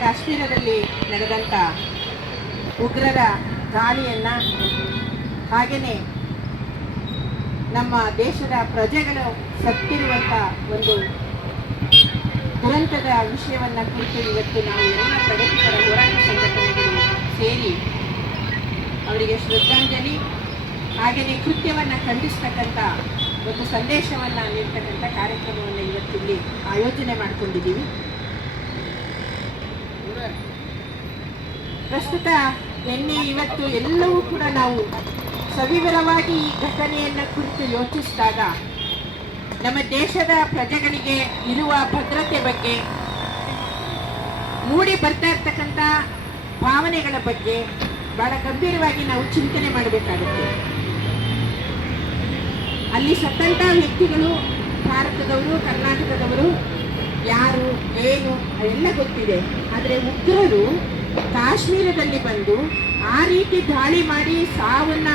ಕಾಶ್ಮೀರದಲ್ಲಿ ನಡೆದಂಥ ಉಗ್ರರ ದಾಳಿಯನ್ನು ಹಾಗೆಯೇ ನಮ್ಮ ದೇಶದ ಪ್ರಜೆಗಳು ಸತ್ತಿರುವಂಥ ಒಂದು ದುರಂತದ ವಿಷಯವನ್ನು ಕುರಿತು ಇವತ್ತು ನಾವು ಎಲ್ಲ ಪ್ರಗತಿಪರ ಹೋರಾಟ ಸಂಘಟನೆಗಳು ಸೇರಿ ಅವರಿಗೆ ಶ್ರದ್ಧಾಂಜಲಿ ಹಾಗೆಯೇ ಕೃತ್ಯವನ್ನು ಖಂಡಿಸ್ತಕ್ಕಂಥ ಒಂದು ಸಂದೇಶವನ್ನು ನೀಡ್ತಕ್ಕಂಥ ಕಾರ್ಯಕ್ರಮವನ್ನು ಇವತ್ತಿಲ್ಲಿ ಆಯೋಜನೆ ಮಾಡಿಕೊಂಡಿದ್ದೀವಿ. ಪ್ರಸ್ತುತ ನಿನ್ನೆ ಇವತ್ತು ಎಲ್ಲವೂ ಕೂಡ ನಾವು ಸವಿವರವಾಗಿ ಈ ಘಟನೆಯನ್ನು ಕುರಿತು ಯೋಚಿಸಿದಾಗ ನಮ್ಮ ದೇಶದ ಪ್ರಜೆಗಳಿಗೆ ಇರುವ ಭದ್ರತೆ ಬಗ್ಗೆ, ಮೂಡಿ ಬರ್ತಾ ಇರ್ತಕ್ಕಂಥ ಭಾವನೆಗಳ ಬಗ್ಗೆ ಬಹಳ ಗಂಭೀರವಾಗಿ ನಾವು ಚಿಂತನೆ ಮಾಡಬೇಕಾಗುತ್ತೆ. ಅಲ್ಲಿ ಸತ್ತಂತ ವ್ಯಕ್ತಿಗಳು, ಭಾರತದವರು, ಕರ್ನಾಟಕದವರು, ಯಾರು, ಏನು ಎಲ್ಲ ಗೊತ್ತಿದೆ. ಆದರೆ ಉಗ್ರರು ಕಾಶ್ಮೀರದಲ್ಲಿ ಬಂದು ಆ ರೀತಿ ದಾಳಿ ಮಾಡಿ ಸಾವನ್ನ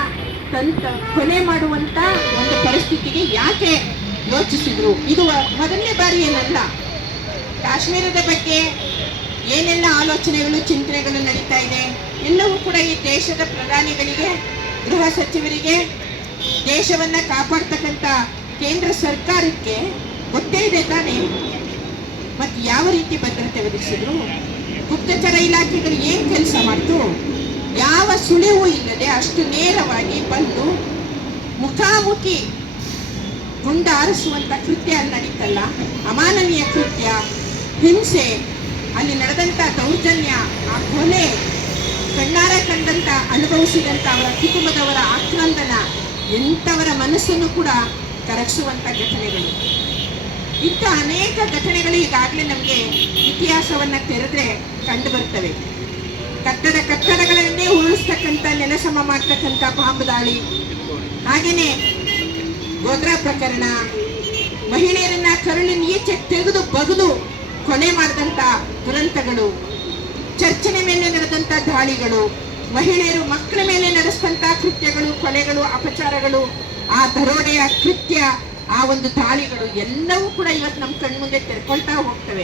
ತಂತ ಕೊಲೆ ಮಾಡುವಂತ ಒಂದು ಪರಿಸ್ಥಿತಿಗೆ ಯಾಕೆ ಯೋಚಿಸಿದ್ರು? ಇದು ಮೊದಲನೇ ಬಾರಿ ಏನಲ್ಲ. ಕಾಶ್ಮೀರದ ಬಗ್ಗೆ ಏನೆಲ್ಲ ಆಲೋಚನೆಗಳು, ಚಿಂತನೆಗಳು ನಡೀತಾ ಇದೆ, ಎಲ್ಲವೂ ಕೂಡ ಈ ದೇಶದ ಪ್ರಧಾನಿಗಳಿಗೆ, ಗೃಹ ಸಚಿವರಿಗೆ, ದೇಶವನ್ನ ಕಾಪಾಡ್ತಕ್ಕಂಥ ಕೇಂದ್ರ ಸರ್ಕಾರಕ್ಕೆ ಗೊತ್ತೇ ಇದೆ ತಾನೇ? ಮತ್ತು ಯಾವ ರೀತಿ ಭದ್ರತೆ ಒದಗಿಸಿದ್ರು? ಗುಪ್ತಚರ ಇಲಾಖೆಗಳು ಏನು ಕೆಲಸ ಮಾಡ್ತು? ಯಾವ ಸುಳಿವು ಇಲ್ಲದೆ ಅಷ್ಟು ನೇರವಾಗಿ ಬಂದು ಮುಖಾಮುಖಿ ಗುಂಡ ಆರಿಸುವಂಥ ಕೃತ್ಯ ನಡೀತಲ್ಲ? ಅಮಾನವೀಯ ಕೃತ್ಯ, ಹಿಂಸೆ, ಅಲ್ಲಿ ನಡೆದಂಥ ದೌರ್ಜನ್ಯ, ಆ ಕೊಲೆ, ಕಣ್ಣಾರ ಕಂಡಂಥ ಅನುಭವಿಸಿದಂಥ ಅವರ ಕುಟುಂಬದವರ ಆಕ್ರಂದನ, ಎಂಥವರ ಮನಸ್ಸನ್ನು ಕೂಡ ಕರಗಿಸುವಂಥ ಘಟನೆಗಳು. ಇಂಥ ಅನೇಕ ಘಟನೆಗಳು ಈಗಾಗಲೇ ನಮಗೆ ಇತಿಹಾಸವನ್ನು ತೆರೆದ್ರೆ ಕಂಡು ಬರ್ತವೆ. ಕಟ್ಟಡ ಕಟ್ಟಡಗಳನ್ನೇ ಉಳಿಸ್ತಕ್ಕಂಥ ನೆಲಸಮ ಮಾಡ್ತಕ್ಕಂಥ ಬಾಂಬ್ ದಾಳಿ. ಹಾಗೇನೆ ಪ್ರಕರಣ. ಮಹಿಳೆಯರನ್ನ ಕರುಳಿನ ಈಚೆ ತೆಗೆದು ಬಗೆದು ಕೊಲೆ ಮಾಡಿದಂಥ ದುರಂತಗಳು. ಚರ್ಚಿನ ಮೇಲೆ ನಡೆದಂಥ ದಾಳಿಗಳು. ಮಹಿಳೆಯರು ಮಕ್ಕಳ ಮೇಲೆ ನಡೆಸಿದಂಥ ಕೃತ್ಯಗಳು, ಕೊಲೆಗಳು, ಅಪಚಾರಗಳು. ಆ ದರೋಡೆಯ ಕೃತ್ಯ ಆ ಒಂದು ದಾಳಿಗಳು ಎಲ್ಲವೂ ಕೂಡ ಇವತ್ತು ನಮ್ಮ ಕಣ್ಮುಂದೆ ತೆರ್ಕೊಳ್ತಾ ಹೋಗ್ತವೆ.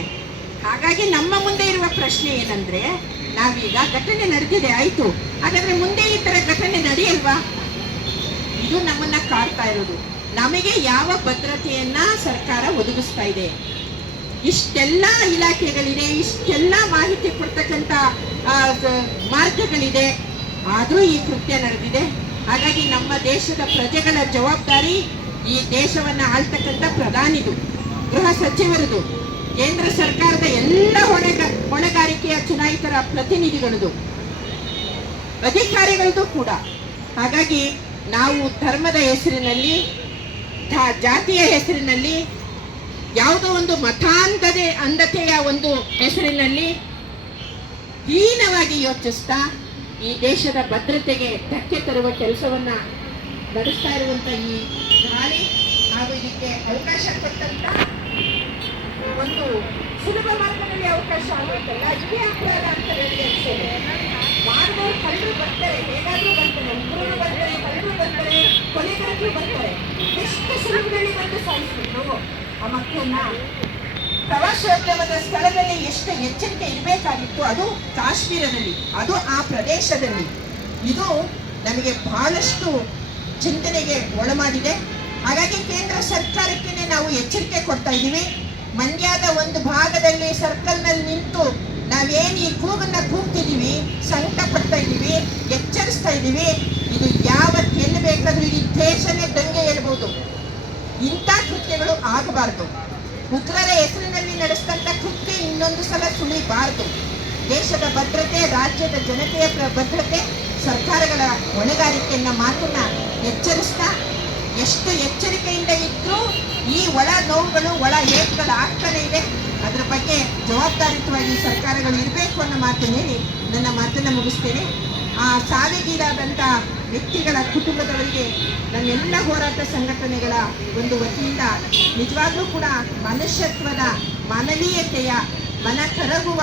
ಹಾಗಾಗಿ ನಮ್ಮ ಮುಂದೆ ಇರುವ ಪ್ರಶ್ನೆ ಏನಂದ್ರೆ, ನಾವೀಗ ಘಟನೆ ನಡೆದಿದೆ, ಆಯ್ತು. ಹಾಗಾದ್ರೆ ಮುಂದೆ ಈ ತರ ಘಟನೆ ನಡೆಯಲ್ವಾ? ಇದು ನಮ್ಮನ್ನ ಕಾಡ್ತಾ ಇರೋದು. ನಮಗೆ ಯಾವ ಭದ್ರತೆಯನ್ನ ಸರ್ಕಾರ ಒದಗಿಸ್ತಾ ಇದೆ? ಇಷ್ಟೆಲ್ಲ ಇಲಾಖೆಗಳಿದೆ, ಇಷ್ಟೆಲ್ಲ ಮಾಹಿತಿ ಕೊಡ್ತಕ್ಕಂತ ಮಾರ್ಗಗಳಿದೆ. ಆದರೂ ಈ ಕೃತ್ಯ ನಡೆದಿದೆ. ಹಾಗಾಗಿ ನಮ್ಮ ದೇಶದ ಪ್ರಜೆಗಳ ಜವಾಬ್ದಾರಿ ಈ ದೇಶವನ್ನ ಆಳ್ತಕ್ಕಂಥ ಪ್ರಧಾನಿದು, ಗೃಹ ಸಚಿವರದು, ಕೇಂದ್ರ ಸರ್ಕಾರದ ಎಲ್ಲ ಹೊಣೆಗ ಹೊಣೆಗಾರಿಕೆಯ ಚುನಾಯಿತರ ಪ್ರತಿನಿಧಿಗಳದು, ಅಧಿಕಾರಿಗಳದು ಕೂಡ. ಹಾಗಾಗಿ ನಾವು ಧರ್ಮದ ಹೆಸರಿನಲ್ಲಿ ಜಾತಿಯ ಹೆಸರಿನಲ್ಲಿ, ಯಾವುದೋ ಒಂದು ಮತಾಂಧತೆ, ಅಂಧತೆಯ ಒಂದು ಹೆಸರಿನಲ್ಲಿ ಹೀನವಾಗಿ ಯೋಚಿಸ್ತಾ ಈ ದೇಶದ ಭದ್ರತೆಗೆ ಧಕ್ಕೆ ತರುವ ಕೆಲಸವನ್ನ ನಡೆಸ್ತಾ ಇರುವಂತ ಈ ದಾಳಿ ಹಾಗೂ ಇದಕ್ಕೆ ಅವಕಾಶ ಕೊಟ್ಟಂತ ಒಂದು ಸುಲಭ ಮಾರ್ಗದಲ್ಲಿ ಅವಕಾಶ ಆಗುತ್ತಲ್ಲ ಇದೇ ಅಪರಾಧ ಅಂತ ನನಗೆ ಅನಿಸ್ತದೆ ಮಾಡುವವರು ಕಳ್ಳರು ಬರ್ತಾರೆ. ಹೇಗಾದ್ರೂ ಬರ್ತಾರೆ. ಉಗ್ರರು ಬರ್ತಾರೆ, ಕಳ್ಳರು ಬರ್ತಾರೆ, ಕೊಲೆಗಾರರು ಬರ್ತಾರೆ. ಎಷ್ಟು ಸುಲಭದಲ್ಲಿ ಬಂದು ಸಾಯಿಸ್ಬಿಟ್ರು ಆ ಮಕ್ಕಳನ್ನ ಪ್ರವಾಸೋದ್ಯಮದ ಸ್ಥಳದಲ್ಲಿ ಎಷ್ಟು ಎಚ್ಚರಿಕೆ ಇರಬೇಕಾಗಿತ್ತು ಅದು ಕಾಶ್ಮೀರದಲ್ಲಿ, ಅದು ಆ ಪ್ರದೇಶದಲ್ಲಿ. ಇದು ನಮಗೆ ಬಹಳಷ್ಟು ಚಿಂತನೆಗೆ ಒಳಮಾಡಿದೆ. ಹಾಗಾಗಿ ಕೇಂದ್ರ ಸರ್ಕಾರಕ್ಕೆ ನಾವು ಎಚ್ಚರಿಕೆ ಕೊಡ್ತಾ ಇದ್ದೀವಿ. ಮಂಡ್ಯದ ಒಂದು ಭಾಗದಲ್ಲಿ ಸರ್ಕಲ್ನಲ್ಲಿ ನಿಂತು ನಾವೇನು ಈ ಕೂಗನ್ನ ಕೂಗ್ತಿದ್ದೀವಿ ಸಂಕಟ ಪಡ್ತಾ ಇದ್ದೀವಿ, ಎಚ್ಚರಿಸ್ತಾ ಇದ್ದೀವಿ. ಇದು ಯಾವತ್ತು ಎಲ್ಲಿ ಬೇಕಾದ್ರೂ ಇಡೀ ದೇಶನೇ ದಂಗೆ ಹೇಳ್ಬೋದು ಇಂಥ ಕೃತ್ಯಗಳು ಆಗಬಾರ್ದು. ಉಗ್ರರ ಹೆಸರಿನಲ್ಲಿ ನಡೆಸ್ತಂಥ ಕೃತ್ಯ ಇನ್ನೊಂದು ಸಲ ಸುಳಿಬಾರದು. ದೇಶದ ಭದ್ರತೆ, ರಾಜ್ಯದ ಜನತೆಯ ಭದ್ರತೆ ಹೊಣೆಗಾರಿಕೆಯನ್ನ ಮಾತನ್ನ ಎಚ್ಚರಿಸ್ತಾ, ಎಷ್ಟು ಎಚ್ಚರಿಕೆಯಿಂದ ಇದ್ರೂ ಈ ಒಳ ನೋವುಗಳು, ಒಳ ಏಟುಗಳು ಆಗ್ತಾನೆ ಇದೆ. ಅದರ ಬಗ್ಗೆ ಜವಾಬ್ದಾರಿಯುತವಾಗಿ ಸರ್ಕಾರಗಳು ಇರಬೇಕು ಅನ್ನೋ ಮಾತನ್ನು ಹೇಳಿ ನನ್ನ ಮಾತನ್ನ ಮುಗಿಸ್ತೇನೆ. ಆ ಸಾವಿಗೀಡಾದಂಥ ವ್ಯಕ್ತಿಗಳ ಕುಟುಂಬದವರಿಗೆ ನನ್ನೆಲ್ಲ ಹೋರಾಟ ಸಂಘಟನೆಗಳ ಒಂದು ವತಿಯಿಂದ ನಿಜವಾಗ್ಲೂ ಕೂಡ ಮನುಷ್ಯತ್ವದ ಮಾನವೀಯತೆಯ ಮನ ಕರಗುವ